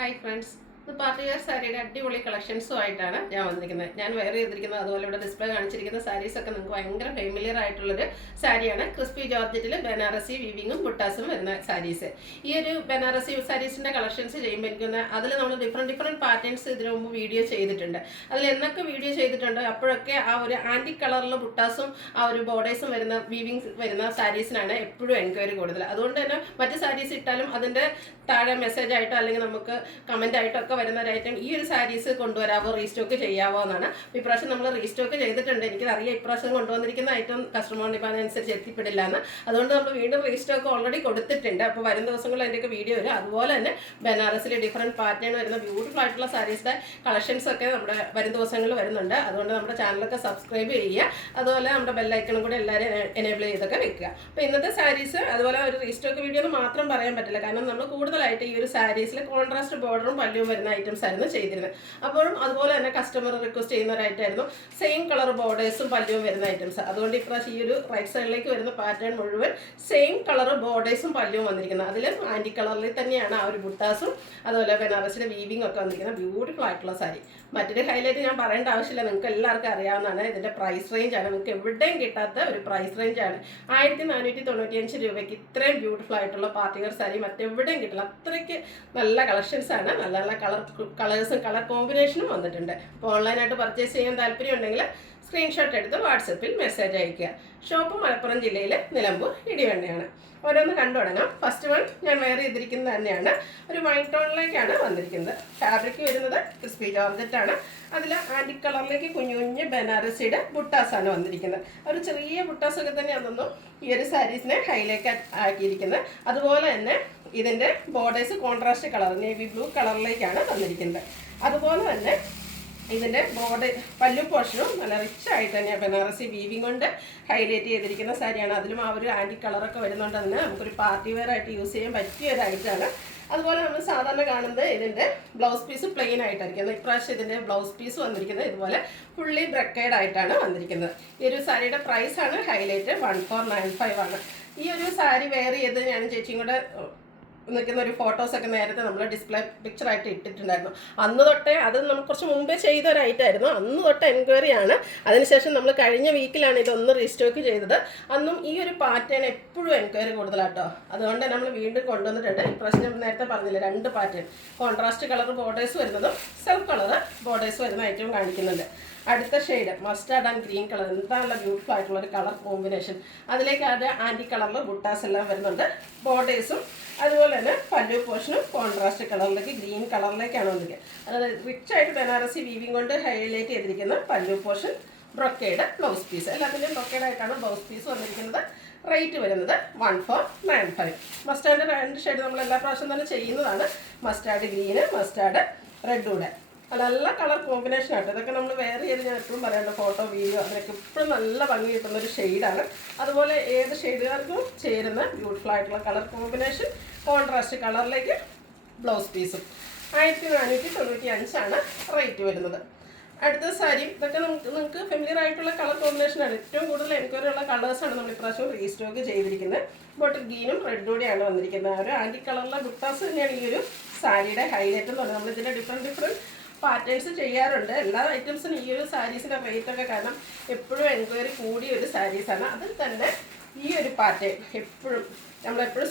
Hi friends. ഇത് party wear സാരിയുടെ അടിപൊളി കളക്ഷൻസുമായിട്ടാണ് ഞാൻ വന്നിരിക്കുന്നത്. ഞാൻ വെയർ ചെയ്തിരിക്കുന്നത് അതുപോലെ ഇവിടെ ഡിസ്പ്ലേ കാണിച്ചിരിക്കുന്ന സാരീസൊക്കെ നിങ്ങൾക്ക് ഭയങ്കര ഫെമിലിയർ ആയിട്ടുള്ളൊരു സാരിയാണ്. ക്രിസ്പി ജോർജറ്റിൽ ബനാറസി വീവിങ്ങും ബുട്ടാസും വരുന്ന സാരീസ്. ഈ ഒരു ബനാറസി സാരീസിൻ്റെ കളക്ഷൻസ് ചെയ്യുമ്പോൾ എനിക്കൊന്ന് അതിൽ നമ്മൾ ഡിഫറെൻറ്റ് പാറ്റേൺസ് ഇതിനു മുമ്പ് വീഡിയോ ചെയ്തിട്ടുണ്ട്. അതിൽ എന്നൊക്കെ വീഡിയോ ചെയ്തിട്ടുണ്ട് അപ്പോഴൊക്കെ ആ ഒരു ആൻറ്റി കളറിൽ ബുട്ടാസും ആ ഒരു ബോർഡേഴ്സും വരുന്ന വീവിങ് വരുന്ന സാരീസിനാണ് എപ്പോഴും എൻക്വയറി കൂടുതൽ. അതുകൊണ്ട് തന്നെ മറ്റ് സാരീസ് ഇട്ടാലും അതിൻ്റെ താഴെ മെസ്സേജ് ആയിട്ടോ അല്ലെങ്കിൽ നമുക്ക് കമൻ്റ് ആയിട്ടോ ഒക്കെ വരുന്ന ഒരു ഐറ്റം ഈ ഒരു സാരീസ് കൊണ്ടുവരാവോ, റീസ്റ്റോക്ക് ചെയ്യാവോ എന്നാണ്. ഇപ്രാവശ്യം നമ്മൾ റീസ്റ്റോക്ക് ചെയ്തിട്ടുണ്ട്. എനിക്കറിയാം ഇപ്രാവശ്യം കൊണ്ടുവന്നിരിക്കുന്ന ഐറ്റം കസ്റ്റമർ ഡിമാൻഡ് അനുസരിച്ച് എത്തിപ്പെടില്ല എന്ന്. അതുകൊണ്ട് നമ്മൾ വീണ്ടും റീസ്റ്റോക്ക് ഓൾറെഡി കൊടുത്തിട്ടുണ്ട്. അപ്പോൾ വരും ദിവസങ്ങളിൽ അതിൻ്റെയൊക്കെ വീഡിയോ വരും. അതുപോലെ തന്നെ ബനാറസിൽ ഡിഫറെൻറ്റ് പാറ്റേൺ വരുന്ന ബ്യൂട്ടിഫുൾ ആയിട്ടുള്ള സാരീസിൻ്റെ കളക്ഷൻസ് ഒക്കെ നമ്മുടെ വരും ദിവസങ്ങളിൽ വരുന്നുണ്ട്. അതുകൊണ്ട് നമ്മുടെ ചാനലൊക്കെ സബ്സ്ക്രൈബ് ചെയ്യുക. അതുപോലെ നമ്മുടെ ബെല്ലൈക്കണും കൂടി എല്ലാവരും എനേബിൾ ചെയ്തൊക്കെ വെക്കുക. അപ്പോൾ ഇന്നത്തെ സാരീസ് അതുപോലെ ഒരു റീസ്റ്റോക്ക് വീഡിയോ എന്ന് മാത്രം പറയാൻ പറ്റില്ല. കാരണം നമ്മൾ കൂടുതലായിട്ട് ഈ ഒരു സാരീസിൽ കോൺട്രാസ്റ്റ് ബോർഡറും പല്ലുവും വരുന്ന ഐറ്റംസ് ആയിരുന്നു ചെയ്തിരുന്നത്. അപ്പോഴും അതുപോലെ തന്നെ കസ്റ്റമർ റിക്വസ്റ്റ് ചെയ്യുന്ന ഒരു ഐറ്റമായിരുന്നു സെയിം കളർ ബോർഡേഴ്സും പല്ലുവും വരുന്ന ഐറ്റംസ്. അതുകൊണ്ട് ഇപ്രാവശ്യം ഈ ഒരു റൈറ്റ് സൈഡിലേക്ക് വരുന്ന പാറ്റേൺ മുഴുവൻ സെയിം കളർ ബോർഡേഴ്സും പല്ലുവും വന്നിരിക്കുന്നത്. അതിൽ ആൻറ്റി കളറിൽ തന്നെയാണ് ആ ഒരു ബുട്ടാസും അതുപോലെ ബനാറസിൻ്റെ വീവിംഗ് ഒക്കെ വന്നിരിക്കുന്നത്. ബ്യൂട്ടിഫുൾ ആയിട്ടുള്ള സാരി. മറ്റൊരു ഹൈലൈറ്റ് ഞാൻ പറയേണ്ട ആവശ്യമില്ല, നിങ്ങൾക്ക് എല്ലാവർക്കും അറിയാവുന്നതാണ്. ഇതിൻ്റെ പ്രൈസ് റേഞ്ചാണ്, നിങ്ങൾക്ക് എവിടെയും കിട്ടാത്ത ഒരു പ്രൈസ് റേഞ്ചാണ്. 1495 രൂപയ്ക്ക് ഇത്രയും ബ്യൂട്ടിഫുൾ ആയിട്ടുള്ള പാർട്ടി വെയർ സാരി മറ്റെവിടെയും കിട്ടില്ല. അത്രയ്ക്ക് നല്ല കളക്ഷൻസാണ്. നല്ല നല്ല കളേഴ്സും കളർ കോമ്പിനേഷനും വന്നിട്ടുണ്ട്. അപ്പോൾ ഓൺലൈനായിട്ട് പർച്ചേസ് ചെയ്യാൻ താല്പര്യം ഉണ്ടെങ്കിൽ സ്ക്രീൻഷോട്ട് എടുത്ത് വാട്സപ്പിൽ മെസ്സേജ് അയയ്ക്കുക. ഷോപ്പ് മലപ്പുറം ജില്ലയിൽ നിലമ്പൂർ ഇടിവണ്ണയാണ്. ഓരോന്ന് കണ്ടു തുടങ്ങാം. ഫസ്റ്റ് വൺ ഞാൻ വെയർ ചെയ്തിരിക്കുന്നത് തന്നെയാണ്. ഒരു വൈറ്റ് ടോണിലേക്കാണ് വന്നിരിക്കുന്നത്. ഫാബ്രിക് വരുന്നത് ക്രിസ്പി ജോർജറ്റാണ്. അതിൽ ആൻറ്റി കളറിലേക്ക് കുഞ്ഞു കുഞ്ഞ് ബനാറസിയുടെ ബുട്ടാസാണ് വന്നിരിക്കുന്നത്. ഒരു ചെറിയ ബുട്ടാസൊക്കെ തന്നെയാണെന്നു ഈ ഒരു സാരീസിനെ ഹൈലൈറ്റ് ആക്കിയിരിക്കുന്നത്. അതുപോലെ തന്നെ ഇതിൻ്റെ borders contrast colour navy blue കളറിലേക്കാണ് വന്നിരിക്കുന്നത്. അതുപോലെ തന്നെ ഇതിൻ്റെ ബോർഡർ പല്ലു പോർഷനും നല്ല റിച്ച് ആയിട്ട് തന്നെയാണ് ബനാറസി വീവിങ് കൊണ്ട് ഹൈലൈറ്റ് ചെയ്തിരിക്കുന്ന സാരിയാണ്. അതിലും ആ ഒരു ആൻറ്റി കളറൊക്കെ വരുന്നുണ്ട്. തന്നെ നമുക്കൊരു പാർട്ടി വെയർ ആയിട്ട് യൂസ് ചെയ്യാൻ പറ്റിയ ഒരു ഐറ്റമാണ്. അതുപോലെ നമ്മൾ സാധാരണ കാണുന്നത് ഇതിൻ്റെ ബ്ലൗസ് പീസ് പ്ലെയിൻ ആയിട്ടായിരിക്കും. ഇപ്രാവശ്യം ഇതിൻ്റെ ബ്ലൗസ് പീസ് വന്നിരിക്കുന്നത് ഇതുപോലെ ഫുള്ളി ബ്രക്കേഡ് ആയിട്ടാണ് വന്നിരിക്കുന്നത്. ഈ ഒരു സാരിയുടെ പ്രൈസാണ് ഹൈലൈറ്റ് 1495 ആണ്. ഈ ഒരു സാരി വെയർ ചെയ്ത് ഞാൻ ചേച്ചിയും കൂടെ നിൽക്കുന്ന ഒരു ഫോട്ടോസൊക്കെ നേരത്തെ നമ്മൾ ഡിസ്പ്ലേ പിക്ചറായിട്ട് ഇട്ടിട്ടുണ്ടായിരുന്നു. അന്ന് തൊട്ടേ അത് നമ്മൾ കുറച്ച് മുമ്പേ ചെയ്ത ഒരു ഐറ്റമായിരുന്നു. അന്ന് തൊട്ട് എൻക്വയറിയാണ്. അതിനുശേഷം നമ്മൾ കഴിഞ്ഞ വീക്കിലാണ് ഇതൊന്ന് റീസ്റ്റോക്ക് ചെയ്തത്. അന്നും ഈ ഒരു പാറ്റേൺ എപ്പോഴും എൻക്വയറി കൂടുതലാട്ടോ. അതുകൊണ്ട് നമ്മൾ വീണ്ടും കൊണ്ടുവന്നിട്ടുണ്ട്. ഈ പ്രശ്നം നേരത്തെ പറഞ്ഞില്ല, 2 പാറ്റേൺ കോൺട്രാസ്റ്റ് കളർ ബോർഡേഴ്സ് വരുന്നതും സെൽഫ് കളർ ബോർഡേഴ്സ് വരുന്ന ഐറ്റവും കാണിക്കുന്നുണ്ട്. അടുത്ത shade mustard and green colour, എന്താണല്ല ബ്യൂട്ടിഫുൾ ആയിട്ടുള്ള ഒരു കളർ കോമ്പിനേഷൻ. അതിലേക്ക് അത് ആൻറ്റി കളറിൽ ബുട്ടാസ് എല്ലാം വരുന്നുണ്ട്. ബോർഡേഴ്സും അതുപോലെ തന്നെ പല്ലു പോർഷനും കോൺട്രാസ്റ്റ് കളറിലേക്ക് ഗ്രീൻ കളറിലേക്കാണ് വന്നിരിക്കുന്നത്. അതായത് റിച്ച് ആയിട്ട് ബനാറസി വീവിങ് കൊണ്ട് ഹൈലൈറ്റ് ചെയ്തിരിക്കുന്ന പല്ലു പോർഷൻ, ബ്രൊക്കേഡ് ബ്ലൗസ് പീസ്, എല്ലാത്തിൻ്റെയും ബ്രൊക്കേഡ് ആയിട്ടാണ് ബ്ലൗസ് പീസ് വന്നിരിക്കുന്നത്. റേറ്റ് വരുന്നത് 1495. മസ്റ്റാർഡ് 2 ഷെയ്ഡ് നമ്മൾ എല്ലാ പ്രാവശ്യം തന്നെ ചെയ്യുന്നതാണ്. മസ്റ്റാർഡ് ഗ്രീന്, മസ്റ്റാർഡ് റെഡൂടെ നല്ല കളർ കോമ്പിനേഷൻ ആയിട്ട് ഇതൊക്കെ നമ്മൾ വെയർ ചെയ്ത് ഞാൻ എപ്പോഴും പറയാറുണ്ട്. ഫോട്ടോ വീഡിയോ അതിനൊക്കെ എപ്പോഴും നല്ല ഭംഗി കിട്ടുന്നൊരു ഷെയ്ഡാണ്. അതുപോലെ ഏത് ഷെയ്ഡുകാർക്കും ചേരുന്ന ബ്യൂട്ടിഫുൾ ആയിട്ടുള്ള കളർ കോമ്പിനേഷൻ, കോൺട്രാസ്റ്റ് കളറിലേക്ക് ബ്ലൗസ് പീസും. 1495 റേറ്റ് വരുന്നത്. അടുത്ത സാരി ഇതൊക്കെ നിങ്ങൾക്ക് ഫെമിലിയർ ആയിട്ടുള്ള കളർ കോമ്പിനേഷനാണ്. ഏറ്റവും കൂടുതൽ എൻക്വയറി ഉള്ള കളേഴ്സാണ് നമ്മൾ ഇപ്രാവശ്യം റീസ്റ്റോക്ക് ചെയ്തിരിക്കുന്നത്. ബോട്ടിൽ ഗ്രീനും റെഡൂടെയാണ് വന്നിരിക്കുന്നത്. ഒരു ആൻറ്റി കളറിലെ ബുട്ടാസ് തന്നെയാണ് ഈ ഒരു സാരിയുടെ ഹൈലൈറ്റ് എന്ന് പറയുന്നത്. നമ്മളിതിൻ്റെ ഡിഫറെൻറ്റ് പാറ്റേൺസ് ചെയ്യാറുണ്ട്. എല്ലാ ഐറ്റംസിനും ഈ ഒരു സാരീസിൻ്റെ റേറ്റൊക്കെ കാരണം എപ്പോഴും എൻക്വയറി കൂടിയ ഒരു സാരീസാണ്. അതിൽ തന്നെ ഈ ഒരു പാറ്റേൺ എപ്പോഴും നമ്മളെപ്പോഴും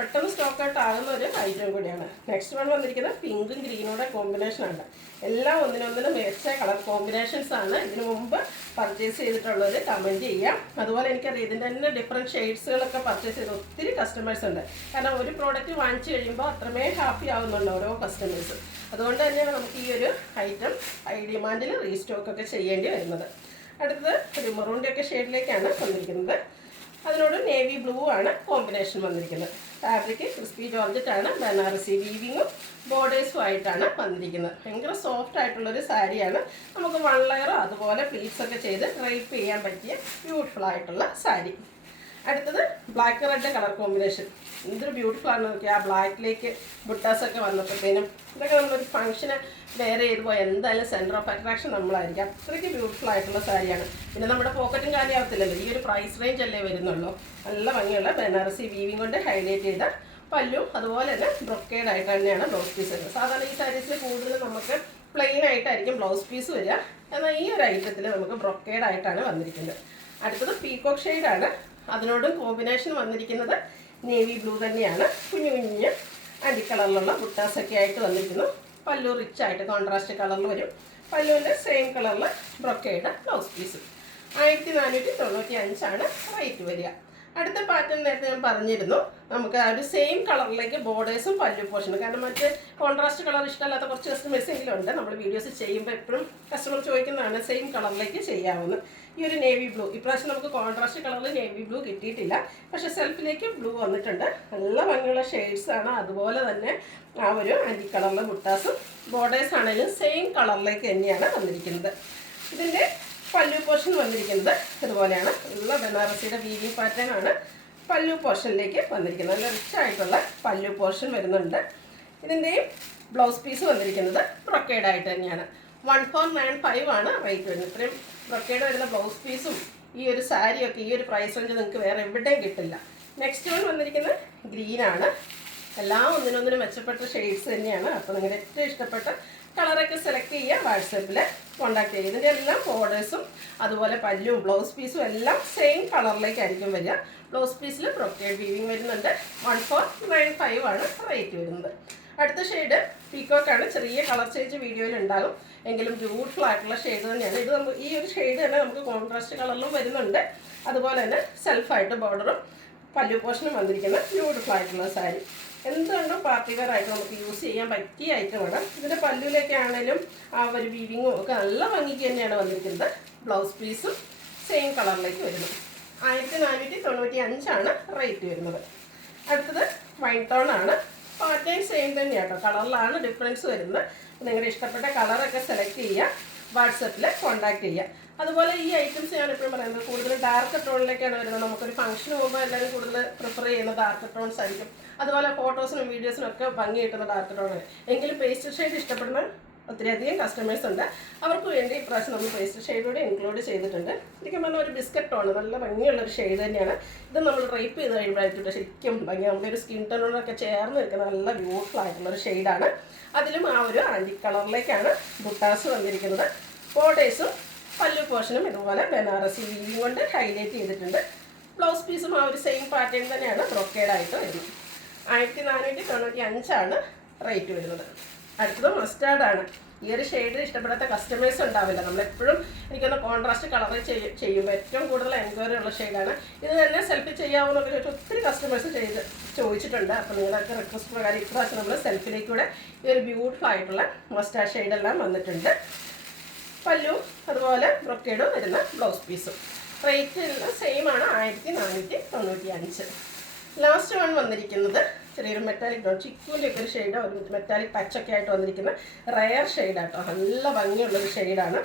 പെട്ടെന്ന് സ്റ്റോക്ക് ഔട്ട് ആകുന്ന ഒരു ഐറ്റം കൂടിയാണ്. നെക്സ്റ്റ് വൺ വന്നിരിക്കുന്നത് പിങ്കും ഗ്രീനോടെ കോമ്പിനേഷനാണ്. എല്ലാം ഒന്നിനൊന്നിനും മികച്ച കളർ കോമ്പിനേഷൻസാണ്. ഇതിനു മുമ്പ് പർച്ചേസ് ചെയ്തിട്ടുള്ളത് കമൻറ്റ് ചെയ്യാം. അതുപോലെ എനിക്കറിയാം ഇതിൻ്റെ തന്നെ ഡിഫറെൻറ്റ് ഷെയ്ഡ്സുകളൊക്കെ പർച്ചേസ് ചെയ്ത് ഒത്തിരി കസ്റ്റമേഴ്സ് ഉണ്ട്. കാരണം ഒരു പ്രോഡക്റ്റ് വാങ്ങിച്ചു കഴിയുമ്പോൾ അത്രമേ ഹാപ്പി ആവുന്നുണ്ട് ഓരോ കസ്റ്റമേഴ്സ്. അതുകൊണ്ട് തന്നെയാണ് നമുക്ക് ഈ ഒരു ഐറ്റം ഹൈ ഡിമാൻഡിൽ റീസ്റ്റോക്കൊക്കെ ചെയ്യേണ്ടി വരുന്നത്. അടുത്തത് ഒരു മെറൂണിൻ്റെയൊക്കെ ഷെയ്ഡിലേക്കാണ് വന്നിരിക്കുന്നത്. അതിനോട് നേവി ബ്ലൂ ആണ് കോമ്പിനേഷൻ വന്നിരിക്കുന്നത്. ഫാബ്രിക് ക്രിസ്പി ജോർജറ്റാണ്. ബനാറസി വീവിങ്ങും ബോർഡേഴ്സും ആയിട്ടാണ് വന്നിരിക്കുന്നത്. ഭയങ്കര സോഫ്റ്റ് ആയിട്ടുള്ളൊരു സാരിയാണ്. നമുക്ക് 1 ലെയറോ അതുപോലെ പ്ലീറ്റ്സൊക്കെ ചെയ്ത് ഡ്രൈപ്പ് ചെയ്യാൻ പറ്റിയ ബ്യൂട്ടിഫുൾ ആയിട്ടുള്ള സാരി. അടുത്തത് ബ്ലാക്ക് റെഡ് കളർ കോമ്പിനേഷൻ. എന്തൊരു ബ്യൂട്ടിഫുൾ ആണ് നോക്കി. ആ ബ്ലാക്കിലേക്ക് ബുട്ടാസൊക്കെ വന്നപ്പോഴത്തേനും ഇതൊക്കെ നമ്മളൊരു ഫംഗ്ഷന് വെയർ ചെയ്ത് പോയാൽ എന്തായാലും സെൻറ്റർ ഓഫ് അട്രാക്ഷൻ നമ്മളായിരിക്കും. അത്രയ്ക്ക് ബ്യൂട്ടിഫുൾ ആയിട്ടുള്ള സാരിയാണ്. പിന്നെ നമ്മുടെ പോക്കറ്റും കാര്യമാവത്തില്ലല്ലോ. ഈ ഒരു പ്രൈസ് റേഞ്ച് അല്ലേ വരുന്നുള്ളൂ. നല്ല ഭംഗിയുള്ള ബനാറസി വീവിങ് കൊണ്ട് ഹൈലൈറ്റ് ചെയ്ത പല്ലു അതുപോലെ തന്നെ ബ്രൊക്കേഡ് ആയിട്ട് തന്നെയാണ് ബ്ലൗസ് പീസ് വരുന്നത്. സാധാരണ ഈ സാരീസിൽ കൂടുതൽ നമുക്ക് പ്ലെയിൻ ആയിട്ടായിരിക്കും ബ്ലൗസ് പീസ് വരിക. എന്നാൽ ഈ ഒരു ഐറ്റത്തിൽ നമുക്ക് ബ്രൊക്കേഡ് ആയിട്ടാണ് വന്നിരിക്കുന്നത്. അടുത്തത് പീകോക്ക് ഷെയ്ഡാണ്. അതിനോടും കോമ്പിനേഷൻ വന്നിരിക്കുന്നത് നേവി ബ്ലൂ തന്നെയാണ്. കുഞ്ഞു കുഞ്ഞ് അടി കളറിലുള്ള ബുട്ടാസൊക്കെ ആയിട്ട് വന്നിരിക്കുന്നു. പല്ലു റിച്ച് ആയിട്ട് കോൺട്രാസ്റ്റ് കളറിൽ വരും. പല്ലുവിൻ്റെ സെയിം കളറിൽ ബ്രൊക്കേഡ് ബ്ലൗസ് പീസ്. 1495 റേറ്റ് വരിക. അടുത്ത പാറ്റേൺ നേരത്തെ ഞാൻ പറഞ്ഞിരുന്നു, നമുക്ക് ആ ഒരു സെയിം കളറിലേക്ക് ബോർഡേഴ്സും പല്ലു പോർഷനും. കാരണം മറ്റ് കോൺട്രാസ്റ്റ് കളർ ഇഷ്ടമല്ലാത്ത കുറച്ച് കസ്റ്റമേഴ്സ് എങ്കിലും ഉണ്ട്. നമ്മൾ വീഡിയോസ് ചെയ്യുമ്പോൾ എപ്പോഴും കസ്റ്റമർ ചോദിക്കുന്നതാണ് സെയിം കളറിലേക്ക് ചെയ്യാവുന്നത്. ഈ ഒരു നേവി ബ്ലൂ ഇപ്രാവശ്യം നമുക്ക് കോൺട്രാസ്റ്റ് കളറിൽ നേവി ബ്ലൂ കിട്ടിയിട്ടില്ല, പക്ഷെ സെൽഫിലേക്ക് ബ്ലൂ വന്നിട്ടുണ്ട്. നല്ല ഭംഗിയുള്ള ഷെയ്ഡ്സാണ്. അതുപോലെ തന്നെ ആ ഒരു ആൻറ്റി കളറിലെ ബുട്ടാസും ബോർഡേഴ്സ് ആണെങ്കിലും സെയിം കളറിലേക്ക് തന്നെയാണ് വന്നിരിക്കുന്നത്. ഇതിൻ്റെ പല്ലു പോർഷൻ വന്നിരിക്കുന്നത് ഇതുപോലെയാണ്. ഉള്ള ബനാറസിയുടെ വീവിങ് പാറ്റേൺ ആണ് പല്ലു പോർഷനിലേക്ക് വന്നിരിക്കുന്നത്. നല്ല റിച്ച് ആയിട്ടുള്ള പല്ലു പോർഷൻ വരുന്നുണ്ട്. ഇതിൻ്റെയും ബ്ലൗസ് പീസ് വന്നിരിക്കുന്നത് ബ്രൊക്കേഡ് ആയിട്ട് തന്നെയാണ്. 1495 റേറ്റ് വരുന്നത്. ഇത്രയും ബ്രൊക്കേഡ് വരുന്ന ബ്ലൗസ് പീസും ഈ ഒരു സാരിയൊക്കെ ഈ ഒരു പ്രൈസ് റേഞ്ച് നിങ്ങൾക്ക് വേറെ എവിടെയും കിട്ടില്ല. നെക്സ്റ്റ് വൺ വന്നിരിക്കുന്നത് ഗ്രീനാണ്. എല്ലാം ഒന്നിനൊന്നിനും മെച്ചപ്പെട്ട ഷെയ്ഡ്സ് തന്നെയാണ്. അപ്പോൾ നിങ്ങളുടെ ഏറ്റവും ഇഷ്ടപ്പെട്ട കളറൊക്കെ സെലക്ട് ചെയ്യുക, വാട്സാപ്പിൽ കോൺടാക്ട് ചെയ്യുക. ഇതിൻ്റെ എല്ലാം ബോർഡേഴ്സും അതുപോലെ പല്ലും ബ്ലൗസ് പീസും എല്ലാം സെയിം കളറിലേക്കായിരിക്കും വരിക. ബ്ലൗസ് പീസിൽ ബ്രൊക്കേഡ് വീവിങ് വരുന്നുണ്ട്. 1495 റേറ്റ് വരുന്നത്. അടുത്ത ഷെയ്ഡ് പീക്കോക്കാണ്. ചെറിയ കളർ ചേഞ്ച് വീഡിയോയിൽ ഉണ്ടാകും, എങ്കിലും ബ്യൂട്ടിഫുൾ ആയിട്ടുള്ള ഷെയ്ഡ് തന്നെയാണ് ഇത്. ഈ ഒരു ഷെയ്ഡ് തന്നെ നമുക്ക് കോൺട്രാസ്റ്റ് കളറിലും വരുന്നുണ്ട്. അതുപോലെ തന്നെ സെൽഫായിട്ട് ബോർഡറും പല്ലു പോർഷനും വന്നിരിക്കുന്ന ബ്യൂട്ടിഫുൾ ആയിട്ടുള്ള സാരി. എന്തുകൊണ്ടും പാർട്ടി വെയർ ആയിട്ട് നമുക്ക് യൂസ് ചെയ്യാൻ പറ്റിയ ഐറ്റമാണ്. ഇതിൻ്റെ പല്ലുവിലൊക്കെ ആണെങ്കിലും ആ ഒരു വീവിങ്ങും ഒക്കെ നല്ല ഭംഗിക്ക് തന്നെയാണ് വന്നിരിക്കുന്നത്. ബ്ലൗസ് പീസും സെയിം കളറിലേക്ക് വരുന്നു. 1495 റേറ്റ് വരുന്നത്. അടുത്തത് വൈൻ ടോൺ ആണ്. പാറ്റേൺ സെയിം തന്നെയാണ് കേട്ടോ, കളറിലാണ് ഡിഫറൻസ് വരുന്നത്. നിങ്ങളുടെ ഇഷ്ടപ്പെട്ട കളറൊക്കെ സെലക്ട് ചെയ്യുക, വാട്സപ്പിൽ കോൺടാക്ട് ചെയ്യുക. അതുപോലെ ഈ ഐറ്റംസ് ഞാൻ എപ്പോഴും പറയുന്നത് കൂടുതൽ ഡാർക്ക് ടോണിലേക്കാണ് വരുന്നത്. നമുക്കൊരു ഫംഗ്ഷന് പോകുമ്പോൾ എല്ലാവരും കൂടുതൽ പ്രിഫർ ചെയ്യുന്ന ഡാർക്ക് ടോൺസ് ആയിരിക്കും. അതുപോലെ ഫോട്ടോസിനും വീഡിയോസിനും ഒക്കെ ഭംഗി കിട്ടുന്ന ഡാർക്ക് ടോണാണ്. എങ്കിലും പേസ്റ്റൽ ഷെയ്ഡ് ഇഷ്ടപ്പെടുന്ന ഒത്തിരിയധികം കസ്റ്റമേഴ്സ് ഉണ്ട്. അവർക്ക് വേണ്ടി ഇപ്രാവശ്യം നമ്മൾ പേസ്റ്റൽ ഷെയ്ഡോടെ ഇൻക്ലൂഡ് ചെയ്തിട്ടുണ്ട്. ശരിക്കും പറഞ്ഞാൽ ഒരു ബിസ്ക്കറ്റ് ടോൺ, നല്ല ഭംഗിയുള്ളൊരു ഷെയ്ഡ് തന്നെയാണ്. ഇത് നമ്മൾ റേപ്പ് ചെയ്ത് കഴിയുമ്പോഴായിട്ട് ശരിക്കും ഭംഗി, നമ്മുടെ ഒരു സ്കിൻ ടോണോടൊക്കെ ചേർന്ന് നിൽക്കുന്ന നല്ല ബ്യൂട്ടിഫുൾ ആയിട്ടുള്ളൊരു ഷെയ്ഡാണ്. അതിലും ആ ഒരു ആൻറ്റി കളറിലേക്കാണ് ബുട്ടാസ് വന്നിരിക്കുന്നത്. ബോർഡേഴ്സും പല്ലു പോർഷനും ഇതുപോലെ ബനാറസി വീവിങ് കൊണ്ട് ഹൈലൈറ്റ് ചെയ്തിട്ടുണ്ട്. ബ്ലൗസ് പീസും ആ ഒരു സെയിം പാറ്റേൺ തന്നെയാണ് ബ്രൊക്കേഡായിട്ട് വരുന്നത്. 1495 റേറ്റ് വരുന്നത്. അടുത്തത് മസ്റ്റാർഡാണ്. ഈ ഒരു ഷെയ്ഡ് ഇഷ്ടപ്പെടാത്ത കസ്റ്റമേഴ്സ് ഉണ്ടാവില്ല. നമ്മളെപ്പോഴും എനിക്കൊന്ന് കോൺട്രാസ്റ്റ് കളർ ചെയ്യുമ്പോൾ ഏറ്റവും കൂടുതൽ എൻക്വയറി ഉള്ള ഷെയ്ഡാണ്. ഇത് തന്നെ സെൽഫി ചെയ്യാവുന്ന ഒത്തിരി കസ്റ്റമേഴ്സ് ചോദിച്ചിട്ടുണ്ട്. അപ്പോൾ നിങ്ങളൊക്കെ റിക്വസ്റ്റ് പ്രകാരം ഇപ്രാവശ്യം നമ്മൾ സെൽഫിലേക്കൂടെ ഈ ഒരു ബ്യൂട്ടിഫുൾ ആയിട്ടുള്ള മസ്റ്റാർഡ് ഷെയ്ഡെല്ലാം വന്നിട്ടുണ്ട്. പല്ലു അതുപോലെ ബ്രൊക്കേഡും വരുന്ന ബ്ലൗസ് പീസും. റേറ്റ് സെയിം ആണ്, 1495. ലാസ്റ്റ് വൺ വന്നിരിക്കുന്നത് ചെറിയൊരു മെറ്റാലിക് ഡോൺ, ചിക്കുവിൻ്റെ ഒക്കെ ഒരു ഷെയ്ഡ്, ഒരു മെറ്റാലിക് ടച്ചൊക്കെ ആയിട്ട് വന്നിരിക്കുന്ന റയർ ഷെയ്ഡാട്ടോ. നല്ല ഭംഗിയുള്ളൊരു ഷെയ്ഡാണ്.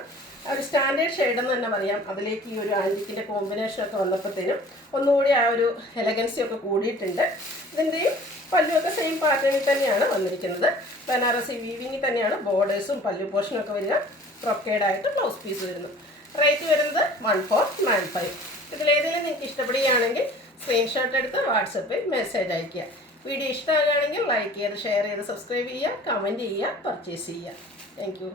ഒരു സ്റ്റാൻഡേർഡ് ഷെയ്ഡെന്ന് തന്നെ പറയാം. അതിലേക്ക് ഈ ഒരു ആൻറ്റിക്കിൻ്റെ കോമ്പിനേഷനൊക്കെ വന്നപ്പോഴത്തേനും ഒന്നുകൂടി ആ ഒരു എലഗൻസി ഒക്കെ കൂടിയിട്ടുണ്ട്. ഇതിൻ്റെയും പല്ലുമൊക്കെ സെയിം പാറ്റേണിൽ തന്നെയാണ് വന്നിരിക്കുന്നത്. ബനാറസി വീവിങ്ങിൽ തന്നെയാണ് ബോർഡേഴ്സും പല്ലു പോർഷനും ഒക്കെ വരിക. ബ്രൊക്കേഡായിട്ട് ബ്ലൗസ് പീസ് വരുന്നു. റേറ്റ് വരുന്നത് 1495. ഇതിലേതെങ്കിലും നിങ്ങൾക്ക് ഇഷ്ടപ്പെടുകയാണെങ്കിൽ സ്ക്രീൻഷോട്ട് എടുത്ത് വാട്സപ്പിൽ മെസ്സേജ് അയയ്ക്കുക. വീഡിയോ ഇഷ്ടമാകുകയാണെങ്കിൽ ലൈക്ക് ചെയ്ത് ഷെയർ ചെയ്ത് സബ്സ്ക്രൈബ് ചെയ്യുക, കമൻറ്റ് ചെയ്യുക, പർച്ചേസ് ചെയ്യുക. Thank you.